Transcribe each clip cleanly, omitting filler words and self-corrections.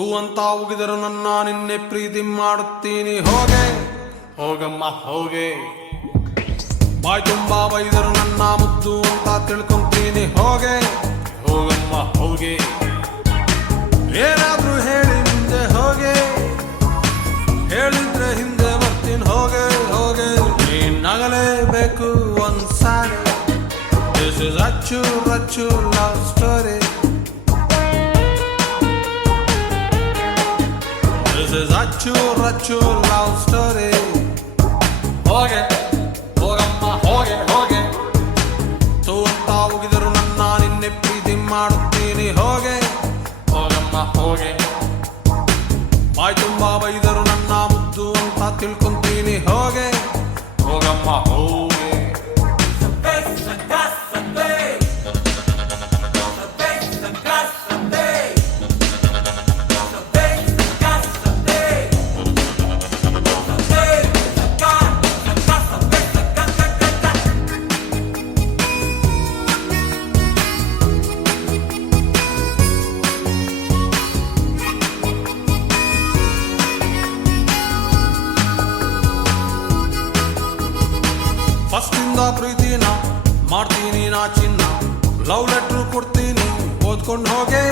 ತೂ ಅಂತ ಉಗಿದರು ನನ್ನ ನಿನ್ನೆ ಪ್ರೀತಿ ಮಾಡುತ್ತೀನಿ ಹೋಗೆ ಹೋಗಮ್ಮ ಹೋಗೆ. ಬಾಯ್ ತುಂಬಾ ಬೈದರು ನನ್ನ ಮುದ್ದು ಅಂತ ತಿಳ್ಕೊಂತೀನಿ ಹೋಗೆ ಹೋಗಮ್ಮ ಹೋಗೆ. ಏನಾದ್ರೂ ಹೇಳಿ ಮುಂದೆ ಹೋಗೆ, ಹೇಳಿದ್ರೆ ಹಿಂದೆ ಬರ್ತೀನಿ ಹೋಗೆ ಹೋಗೆ. ನೀನಾಗಲೇಬೇಕು ಒಂದ್ಸಾರಿ, ದಿಸ್ ಇಸ್ ಅಚ್ಚು Rachchu love story. This is ಅಚ್ಚು ರಚ್ಚು ಲವ್ ಸ್ಟೋರಿ. ಹೋಗೆ ಹೋಗಮ್ಮ ಹೋಗೆ ಹೋಗೆ. ತೂ ಅಂತ ಹೋಗಿದರು ನನ್ನ ನಿನ್ನೆ ಪ್ರೀತಿ ಮಾಡುತ್ತೀನಿ ಹೋಗೆ ಹೋಗಮ್ಮ ಹೋಗೆ. ಬಾಯ್ ತುಂಬಾ ಬೈದರು ನನ್ನ ಮುದ್ದು ಅಂತ ತಿಳ್ಕೊಂತೀನಿ ಹೋಗೆ ಹೋಗಮ್ಮ ಹೋಗೆ. ಫಸ್ಟಿಂದ ಪ್ರೀತಿನ ಮಾಡ್ತೀನಿ ನಾ ಚಿನ್ನ, ಲವ್ ಲೆಟ್ರು ಕೊಡ್ತೀನಿ ಓದ್ಕೊಂಡು ಹೋಗೆ.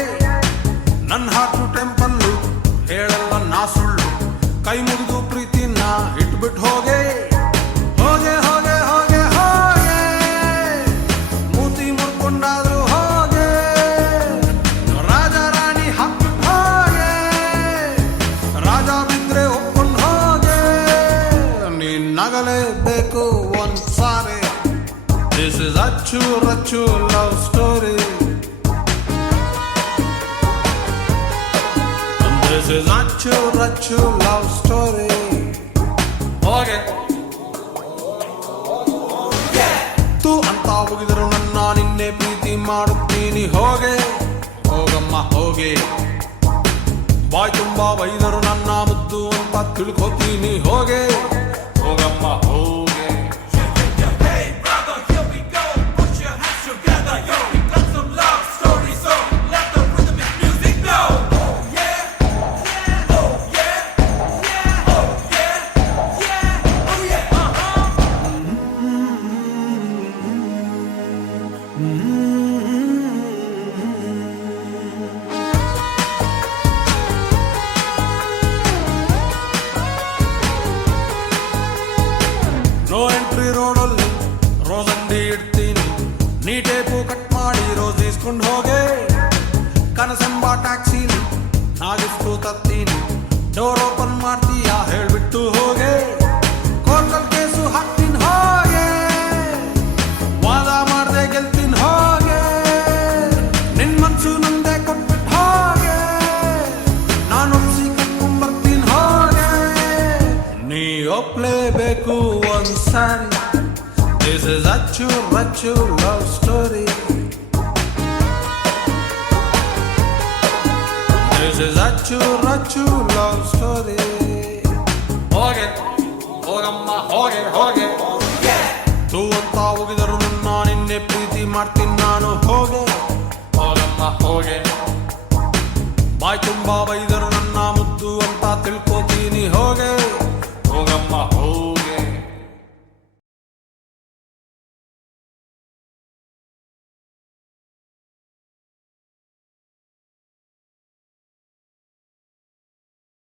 ನನ್ನ ಹಾರ್ಟು ಟೆಂಪಲ್ಲು ಹೇಳಲ್ಲ ನಾ ಸುಳ್ಳು, ಕೈ ಮುಗಿದು ಪ್ರೀತಿನ ಇಟ್ಬಿಟ್ಟು ಹೋಗೆ ಹೋಗೆ ಹೋಗೆ ಹೋಗೆ ಹೋಗೆ. ಮೂತಿ ಮುರ್ಕೊಂಡಾದ್ರು ಹೋಗೆ, ರಾಜ ರಾಣಿ ಹಾಕ್ಬಿಟ್ಟು ಹೋಗೆ, ರಾಜ ಬಿದ್ರೆ ಒಪ್ಕೊಂಡು ಹೋಗೆ. ನೀನ್ ನಗಲೇಬೇಕು ಒಂದ್ಸಾರಿ, ದಿಸ್ ಇಸ್ ಅಚ್ಚು Rachchu love story. This is ಅಚ್ಚು ರಚ್ಚು ಲವ್ ಸ್ಟೋರಿ. ಹೋಗೆ ತೂ ಅಂತ ಹೋಗಿದರು ನನ್ನ ನಿನ್ನೆ ಪ್ರೀತಿ ಮಾಡುತ್ತೀನಿ ಹೋಗೆ ಹೋಗಮ್ಮ ಹೋಗೆ. ಬಾಯ್ ತುಂಬಾ ಬೈದರು ನನ್ನ ಮುದ್ದು ಅಂತ ತಿಳ್ಕೊತೀನಿ ಹೋಗೆ ಹೋಗಮ್ಮ ಹೋಗೆ. ನೋ ಎಂಟ್ರಿ ರೋಡಲ್ಲಿ ರೋಸ್ ಅಂಗಡಿ ಇಡ್ತೀನಿ, ನೀ ಟೇಪು ಕಟ್ ಮಾಡಿ ರೋಸ್ ಇಸ್ಕೊಂಡು ಹೋಗೆ. ಕನಸೆಂಬ ಟ್ಯಾಕ್ಸಿಲಿ ನಾಗಿಸ್ತು ತತ್ತೀನಿ, ಡೋರ್ ಓಪನ್ ಮಾಡ್ತೀಯಾ ಹೇಳ್ಬಿಟ್ಟು ಹೋಗೆ. ಕೋರ್ಟಲ್ ಕೇಸು ಹಾಕ್ತೀನಿ ಹೋಗೆ, ವಾದ ಮಾಡ್ದೆ ಗೆಲ್ತೀನಿ ಹೋಗೆ. ನಿನ್ ಮನ್ಸು ನಂದೆ ಕೊಟ್ಬಿಟ್ಟು ಹೋಗೆ, ನಾನು ಒಪ್ಸಿ ಕರ್ಕೊಂಡ್ಬರ್ತೀನಿ ಹೋಗೆ. ನೀ ಒಪ್ಲೇಬೇಕು ಒಂದ್ಸಾರಿ, ದಿಸ್ ಇಸ್ ಅಚ್ಚು Rachchu love story. This is ಅಚ್ಚು ರಚ್ಚು ಲವ್ ಸ್ಟೋರಿ. ಹೋಗೆ ಹೋಗಮ್ಮ ಹೋಗೆ ಹೋಗೆ. ತೂ ಅಂತ ಹೋಗಿದರು ನನ್ನ ನಿನ್ನೆ ಪ್ರೀತಿ ಮಾಡ್ತೀನಿ